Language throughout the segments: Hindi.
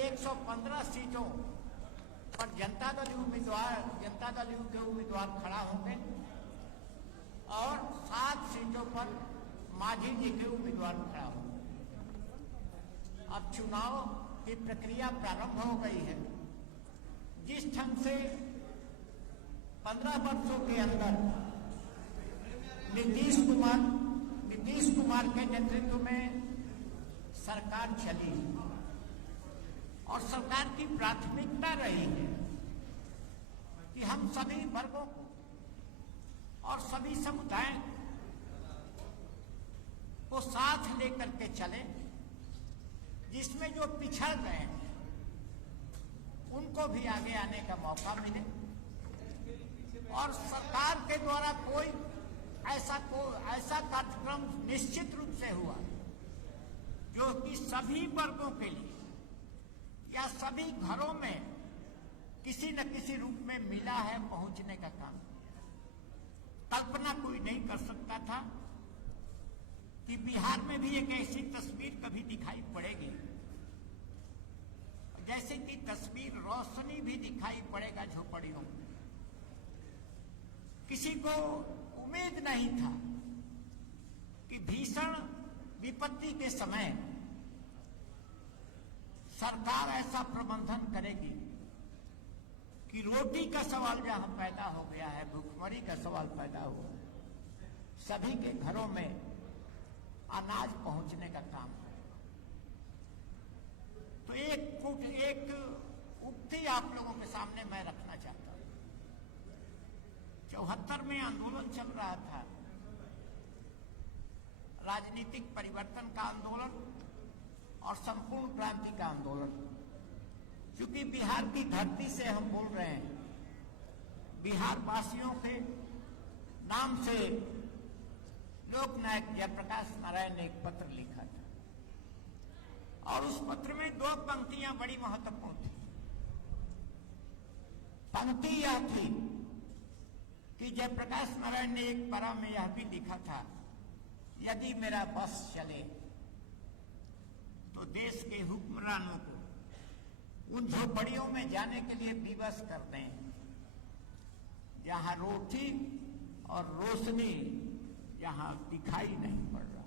115 सीटों पर जनता दल के उम्मीदवार खड़ा होंगे और 7 सीटों पर मांझी जी के उम्मीदवार खड़ा होंगे। अब चुनाव की प्रक्रिया प्रारंभ हो गई है। जिस ढंग से 15 वर्षों के अंदर नीतीश कुमार के नेतृत्व में सरकार चली और सरकार की प्राथमिकता रही है कि हम सभी वर्गों को और सभी समुदाय को साथ लेकर के चले, जिसमें जो पिछड़ गए हैं उनको भी आगे आने का मौका मिले और सरकार के द्वारा कोई ऐसा कार्यक्रम निश्चित रूप से हुआ जो कि सभी वर्गों के लिए या सभी घरों में किसी न किसी रूप में मिला है पहुंचने का काम। कल्पना कोई नहीं कर सकता था कि बिहार में भी एक ऐसी तस्वीर कभी दिखाई पड़ेगी, जैसे कि तस्वीर रोशनी भी दिखाई पड़ेगा झोपड़ियों में। किसी को उम्मीद नहीं था कि भीषण विपत्ति के समय सरकार ऐसा प्रबंधन करेगी कि रोटी का सवाल जहां पैदा हो गया है, भूखमरी का सवाल पैदा हुआ, सभी के घरों में अनाज पहुंचने का काम है। तो एक उक्ति आप लोगों के सामने मैं रखना चाहता हूं। 74 में आंदोलन चल रहा था, राजनीतिक परिवर्तन का आंदोलन और संपूर्ण क्रांति का आंदोलन। क्योंकि बिहार की धरती से हम बोल रहे हैं, बिहार वासियों के नाम से लोकनायक जयप्रकाश नारायण ने एक पत्र लिखा था और उस पत्र में 2 पंक्तियां बड़ी महत्वपूर्ण थी। पंक्ति यह थी कि जयप्रकाश नारायण ने एक पारा में यह भी लिखा था, यदि मेरा बस चले तो देश के हुक्मरानों को उन झोपड़ियों में जाने के लिए विवश कर दें जहां रोटी और रोशनी यहां दिखाई नहीं पड़ रहा।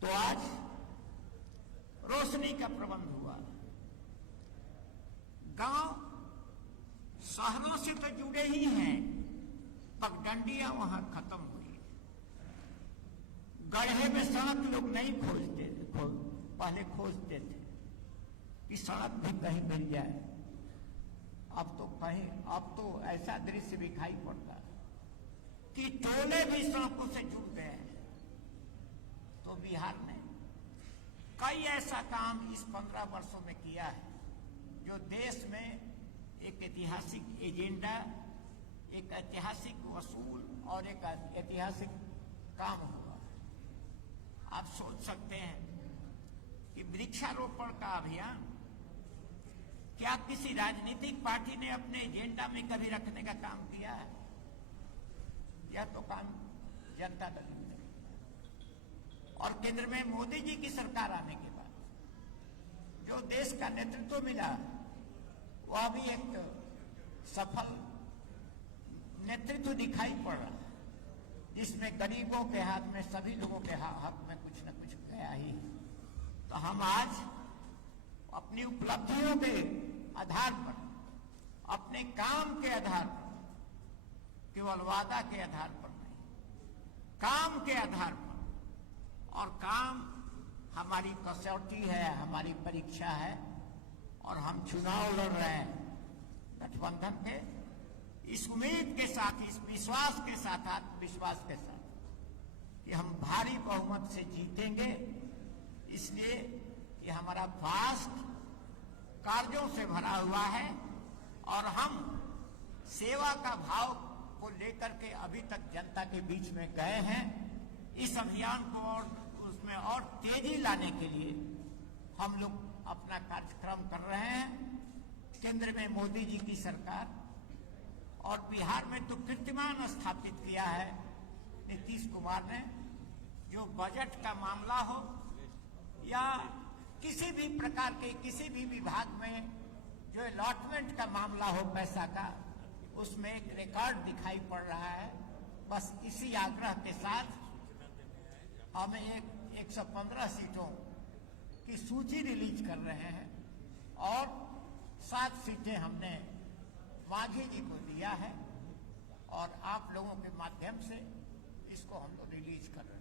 तो आज रोशनी का प्रबंध हुआ। गांव शहरों से तो जुड़े ही हैं, पगडंडियां वहां खत्म हुई। गड्ढे में सड़क लोग नहीं खोजते थे, पहले खोजते थे कि सड़क भी कहीं मिल जाए। अब तो ऐसा दृश्य दिखाई पड़ता है कि टोले भी सड़कों से जुड़ गए हैं। तो बिहार ने कई ऐसा काम इस 15 वर्षों में किया है जो देश में एक ऐतिहासिक एजेंडा, एक ऐतिहासिक वसूल और एक ऐतिहासिक काम हुआ। आप सोच सकते हैं कि वृक्षारोपण का अभियान क्या किसी राजनीतिक पार्टी ने अपने एजेंडा में कभी रखने का काम किया है? यह तो काम जनता दल ने। और केंद्र में मोदी जी की सरकार आने के बाद जो देश का नेतृत्व मिला, वह भी एक सफल नेतृत्व दिखाई पड़ रहा है, जिसमें गरीबों के हाथ में, सभी लोगों के हक में कुछ न कुछ गया ही। तो हम आज अपनी उपलब्धियों के आधार पर, अपने काम के आधार पर, केवल वादा के आधार पर नहीं, काम के आधार पर, और काम हमारी कसौटी है, हमारी परीक्षा है, और हम चुनाव लड़ रहे हैं गठबंधन के इस उम्मीद के साथ, इस विश्वास के साथ, आत्मविश्वास के साथ कि हम भारी बहुमत से जीतेंगे। इसलिए कि हमारा फास्ट कार्यों से भरा हुआ है और हम सेवा का भाव को लेकर के अभी तक जनता के बीच में गए हैं। इस अभियान को और उसमें और तेजी लाने के लिए हम लोग अपना कार्यक्रम कर रहे हैं। केंद्र में मोदी जी की सरकार और बिहार में तो कीर्तिमान स्थापित किया है नीतीश कुमार ने। जो बजट का मामला हो या किसी भी प्रकार के किसी भी विभाग में जो अलॉटमेंट का मामला हो पैसा का, उसमें एक रिकॉर्ड दिखाई पड़ रहा है। बस इसी आग्रह के साथ हम 115 सीटों की सूची रिलीज कर रहे हैं और 7 सीटें हमने मांझी जी को दिया है और आप लोगों के माध्यम से इसको हम लोग रिलीज कर रहे हैं।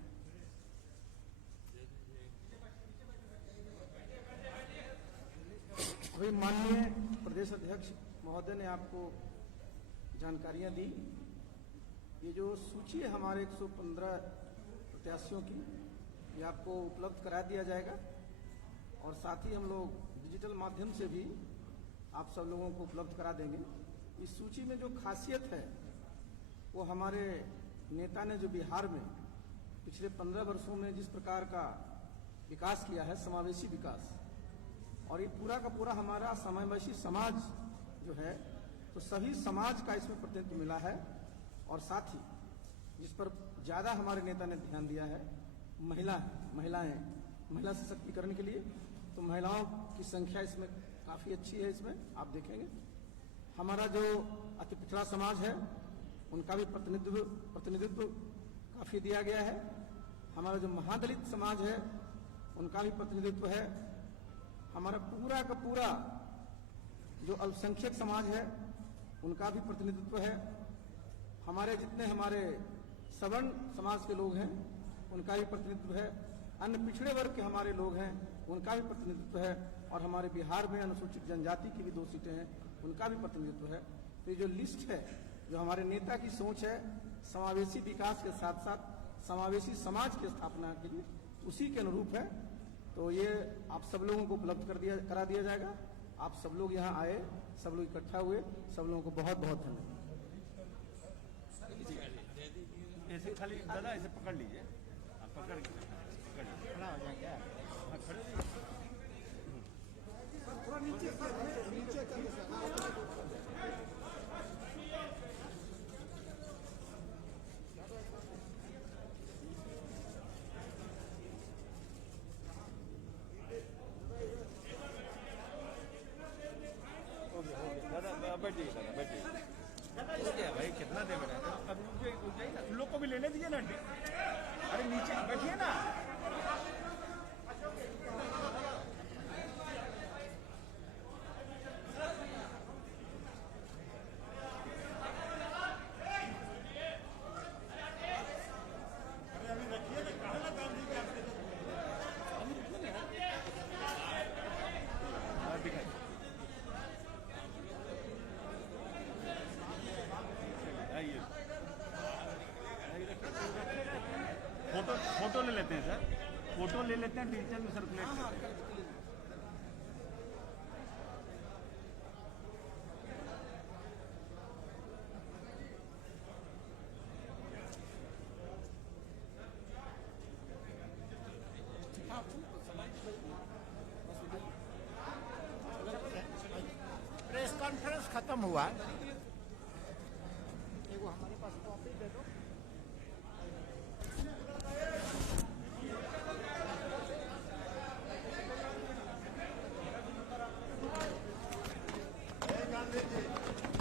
अभी माननीय प्रदेश अध्यक्ष महोदय ने आपको जानकारियां दी। ये जो सूची है हमारे 115 प्रत्याशियों की, ये आपको उपलब्ध करा दिया जाएगा और साथ ही हम लोग डिजिटल माध्यम से भी आप सब लोगों को उपलब्ध करा देंगे। इस सूची में जो खासियत है वो हमारे नेता ने जो बिहार में पिछले 15 वर्षों में जिस प्रकार का विकास किया है, समावेशी विकास, और ये पूरा का पूरा हमारा समावेशी समाज जो है, तो सभी समाज का इसमें प्रतिनिधित्व मिला है। और साथ ही जिस पर ज्यादा हमारे नेता ने ध्यान दिया है, महिला सशक्तिकरण के लिए, तो महिलाओं की संख्या इसमें काफी अच्छी है। इसमें आप देखेंगे हमारा जो अति पिछड़ा समाज है उनका भी प्रतिनिधित्व काफी दिया गया है। हमारा जो महादलित समाज है उनका भी प्रतिनिधित्व है। हमारा पूरा का पूरा जो अल्पसंख्यक समाज है उनका भी प्रतिनिधित्व है। हमारे जितने हमारे सवर्ण समाज के लोग हैं उनका भी प्रतिनिधित्व है। अन्य पिछड़े वर्ग के हमारे लोग हैं उनका भी प्रतिनिधित्व है। और हमारे बिहार में अनुसूचित जनजाति की भी 2 सीटें हैं, उनका भी प्रतिनिधित्व है। तो ये जो लिस्ट है, जो हमारे नेता की सोच है समावेशी विकास के साथ साथ समावेशी समाज की स्थापना के लिए, उसी के अनुरूप है। तो ये आप सब लोगों को उपलब्ध करा दिया जाएगा। आप सब लोग यहाँ आए, सब लोग इकट्ठा हुए, सब लोगों को बहुत बहुत धन्यवाद। ऐसे खाली दादा ऐसे पकड़ लीजिए, आप पकड़ लीजिए, खड़ा हो जाएंगे। हाँ, खड़े रहिए। थोड़ा नीचे दादा बैठिए, दादा बैठिए। भाई कितना दे रहे हैं? अब रुक जाइए ना, लोग को भी लेने दीजिए ना। अरे नीचे बैठिए ना। फोटो ले लेते हैं सर, फोटो ले लेते हैं, डिजिटल में सर्कुलेट करते हैं। प्रेस कॉन्फ्रेंस खत्म हुआ।